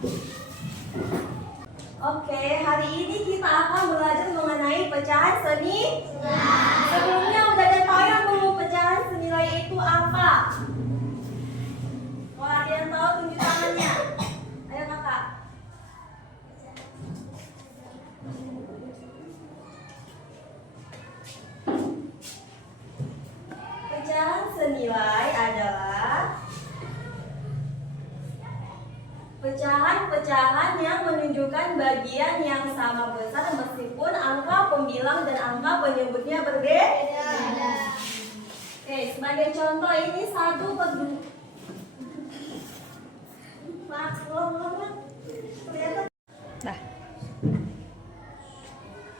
Oke, hari ini kita akan belajar mengenai pecahan senilai. Sebelumnya udah ada tahu belum pecahan senilai itu apa? Kalau ada yang tahu tunjuk tangannya. Ayo kakak. Pecahan senilai adalah pecahan-pecahan yang menunjukkan bagian yang sama besar meskipun angka pembilang dan angka penyebutnya berbeda. Oke, sebagai contoh ini 1/2.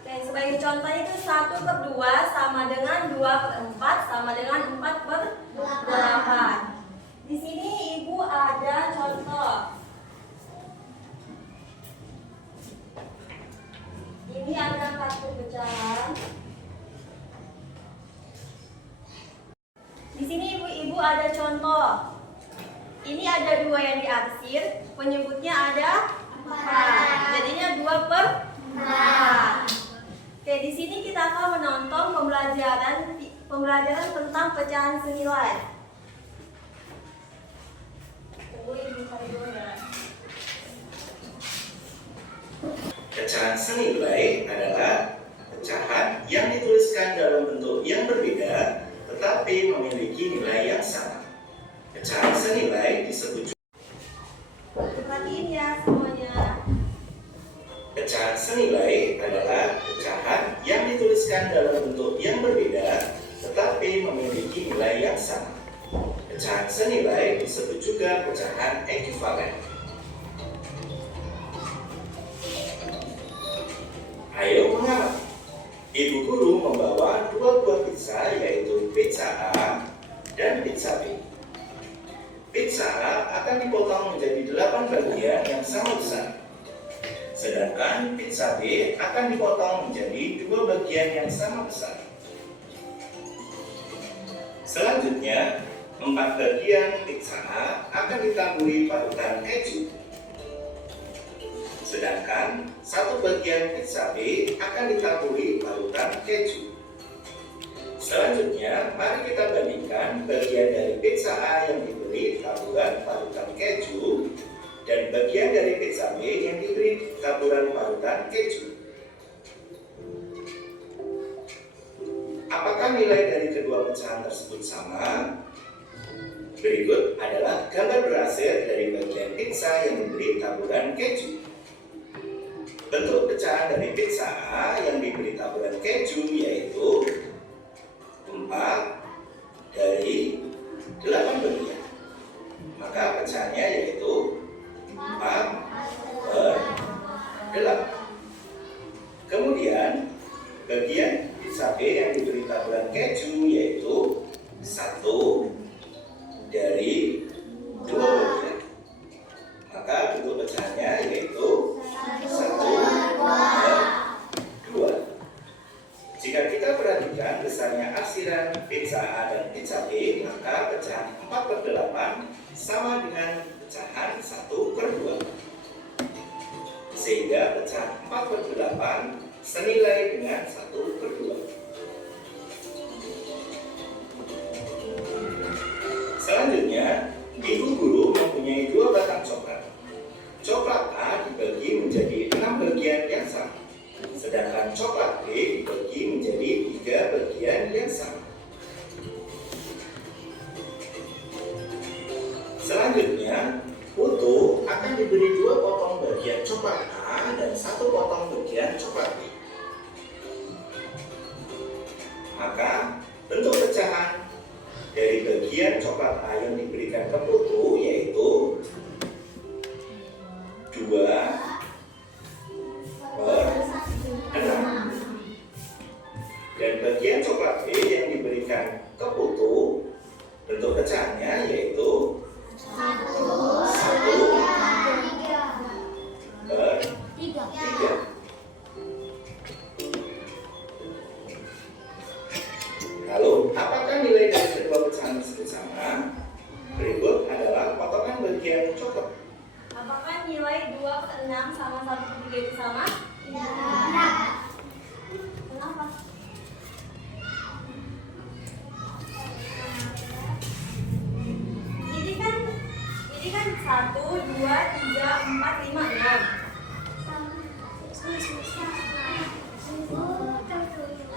Oke, sebagai contoh itu 1/2 sama dengan 2/4 sama dengan 4/8. Di sini ibu ada contoh. Ini ada kartu pecahan. Di sini ibu-ibu ada contoh. Ini ada 2 yang diarsir, penyebutnya ada 4. Jadinya 2/4. Oke, di sini kita akan menonton pembelajaran tentang pecahan senilai. Tunggu ibu cari dulu ya. Pecahan senilai adalah pecahan yang dituliskan dalam bentuk yang berbeda tetapi memiliki nilai yang sama. Pecahan senilai disebut juga. Perhatiin ya semuanya. Pecahan senilai adalah pecahan yang dituliskan dalam bentuk yang berbeda tetapi memiliki nilai yang sama. Pecahan senilai disebut juga pecahan ekuivalen. Ayo mengamati. Ibu guru membawa 2 buah pizza, yaitu pizza A dan pizza B. Pizza A akan dipotong menjadi 8 bagian yang sama besar. Sedangkan pizza B akan dipotong menjadi 2 bagian yang sama besar. Selanjutnya, 4 bagian pizza A akan ditaburi parutan keju. Sedangkan 1 bagian pizza B akan ditaburi parutan keju. Selanjutnya, mari kita bandingkan bagian dari pizza A yang diberi taburan parutan keju dan bagian dari pizza B yang diberi taburan parutan keju. Apakah nilai dari kedua pecahan tersebut sama? Berikut adalah gambar berhasil dari bagian pizza yang diberi taburan keju. Bentuk pecahan dari pizza A yang diberi taburan keju yaitu 4 dari 8 bagian. Maka pecahannya yaitu 4/8. Kemudian bagian pizza B yang diberi taburan keju yaitu 1 dari 2 bagian. Maka bentuk pecahannya yaitu 1/2. Jika kita perhatikan besarnya arsiran pizza A dan pizza B, maka pecahan 4/8 sama dengan pecahan 1/2. Sehingga pecahan 4/8 senilai dengan 1/2. Selanjutnya, ibu guru mempunyai 2 batang coklat. Coklat A dibagi menjadi 6 bagian yang sama, sedangkan coklat B dibagi menjadi 3 bagian yang sama. Selanjutnya, putu akan diberi 2 potong bagian coklat A dan 1 potong bagian coklat B. Maka, bentuk pecahan dari bagian coklat A yang diberikan ke putu yaitu 2/6. Dan bagian coklat B yang diberikan ke putu, bentuk pecahannya yaitu 1/3. Lalu, apakah nilai dari kedua pecahan tersebut sama? Berikut adalah potongan Ini kan 1, 2, 3, 4, 5, 6.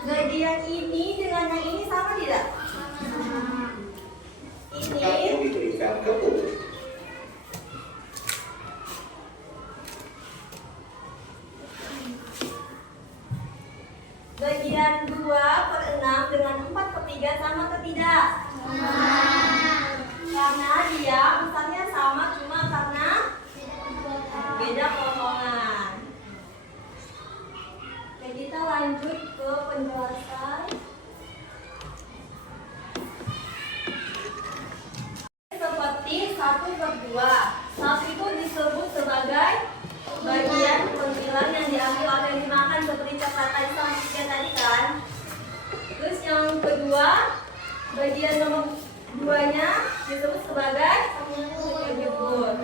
Bagian ini dengan yang ini sama tidak? Maka Ini diberikan ke publik. bagian 2/6 dengan 4/3 sama atau tidak? Karena dia besarnya sama, cuma karena beda potongan. Oke, kita lanjut ke penjelasan. Seperti 1/2. 1 itu disebut sebagai bagian penghilang yang diambil atau yang dimakan seperti coklat tadi sama tiga tadi kan. Terus yang kedua, bagian nomor 2-nya disebut sebagai penyebut.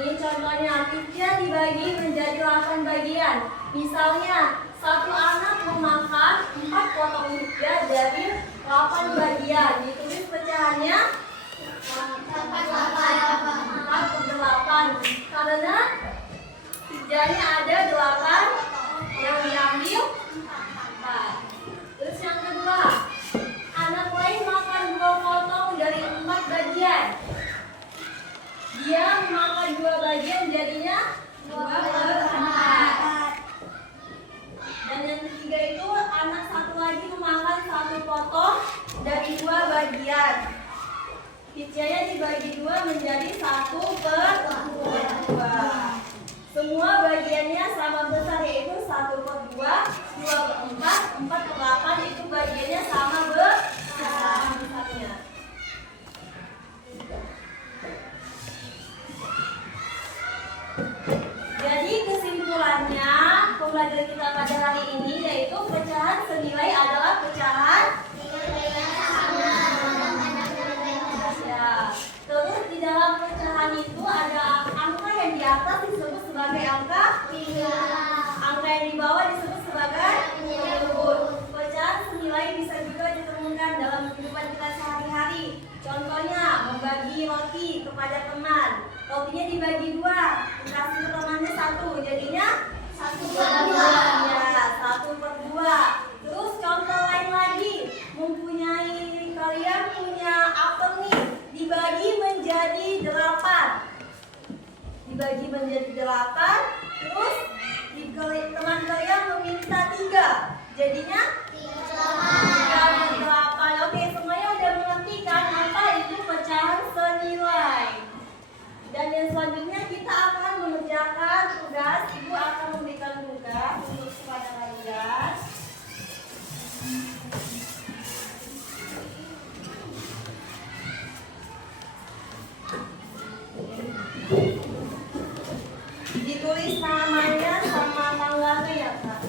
Ini contohnya, tipsnya dibagi menjadi 8 bagian. Misalnya, satu anak memakan 4 potong pizza dari 8 bagian. Ditulis pecahannya 4/8. Karena pizzanya ada 8, yang diambil 4. Terus yang kedua, anak lain makan 2 potong dari 4 bagian. Dia memakan 2 bagian, jadinya 2/4. Dan yang ketiga itu anak satu lagi memakan 1 potong dari 2 bagian. Pizzanya dibagi 2 menjadi 1/2. Semua bagiannya sama besar, yaitu 1/2, 2/4, 4/8 itu bagiannya sama besarnya. Jadi kesimpulannya pembelajaran kita pada hari ini yaitu pecahan senilai adalah pecahan ya. Terus di dalam pecahan itu ada angka yang di atas disebut sebagai angka angka yang di bawah disebut sebagai penyebut. Pecahan senilai bisa juga ditemukan dalam kehidupan kita sehari-hari. Contohnya membagi roti kepada teman. Rotinya dibagi 2, dikasih ke temannya 1, jadinya 1/2. Ya, 1/2. Terus contoh lain lagi, kalian punya apel nih, dibagi menjadi 8. Dibagi menjadi 8, terus teman kalian meminta 3, jadinya 3/8. Oke, semuanya udah mengerti kan apa itu pecahan senilai? Dan yang selanjutnya kita akan mengerjakan tugas. Ibu akan memberikan tugas untuk kepada kalian. Ditulis namanya sama tanggalnya ya Kak.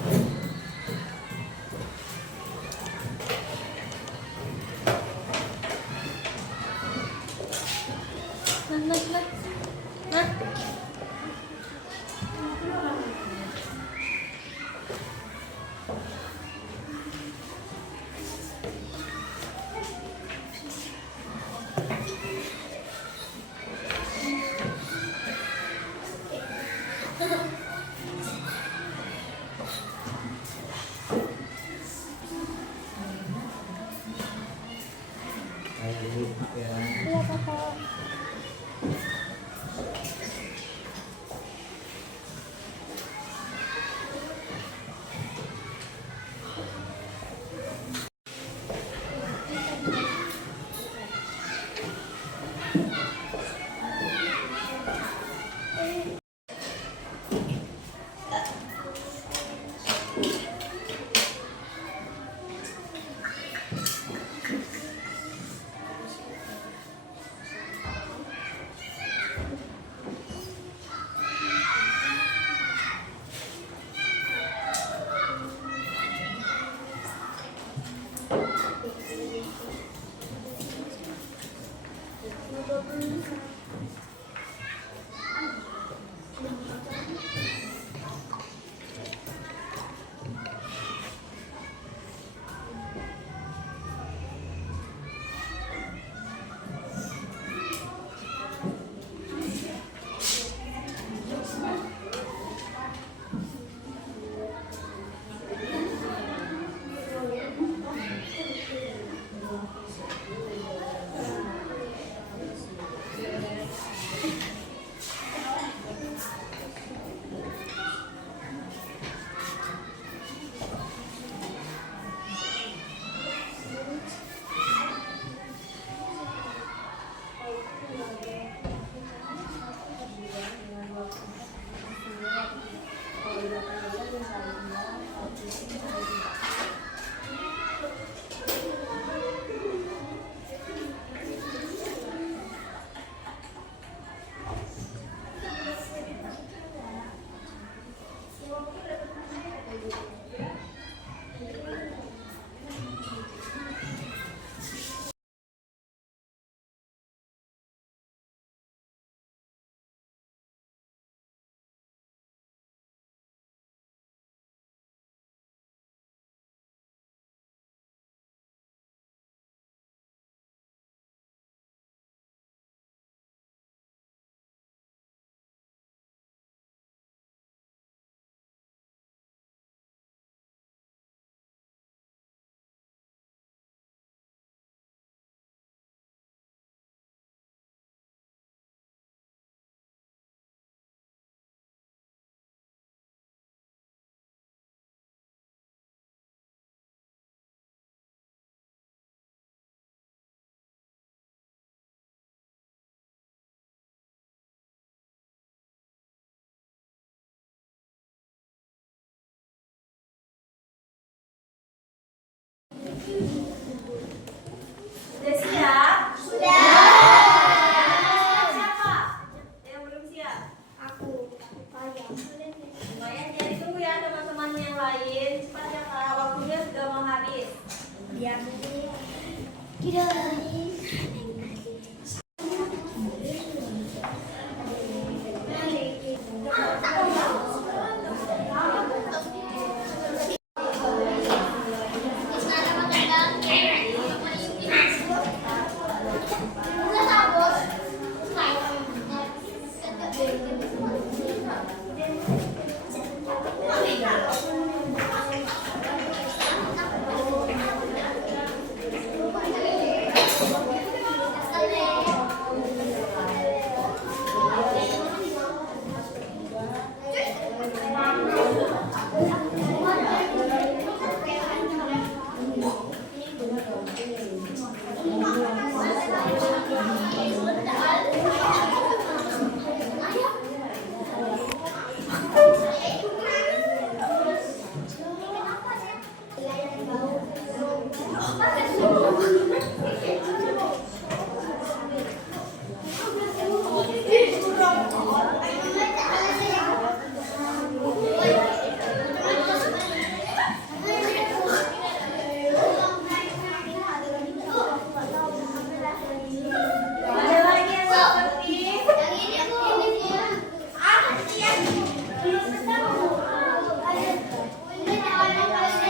Ada lagi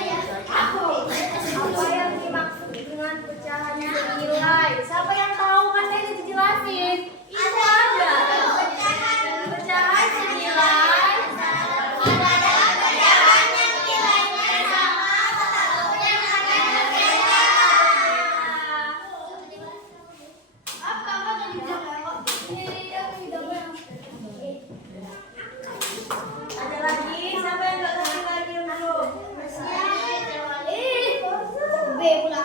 yang seperti apa yang dimaksud dengan pecahan senilai? Siapa yang tahu? Kan saya udah dijelasin. Itu ada pecahan senilai. Ada lagi? Siapa yang nggak ngerti lagi untuk? B pula.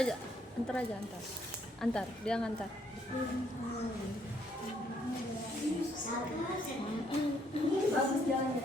aja, antar, dia ngantar. Bagus jalannya.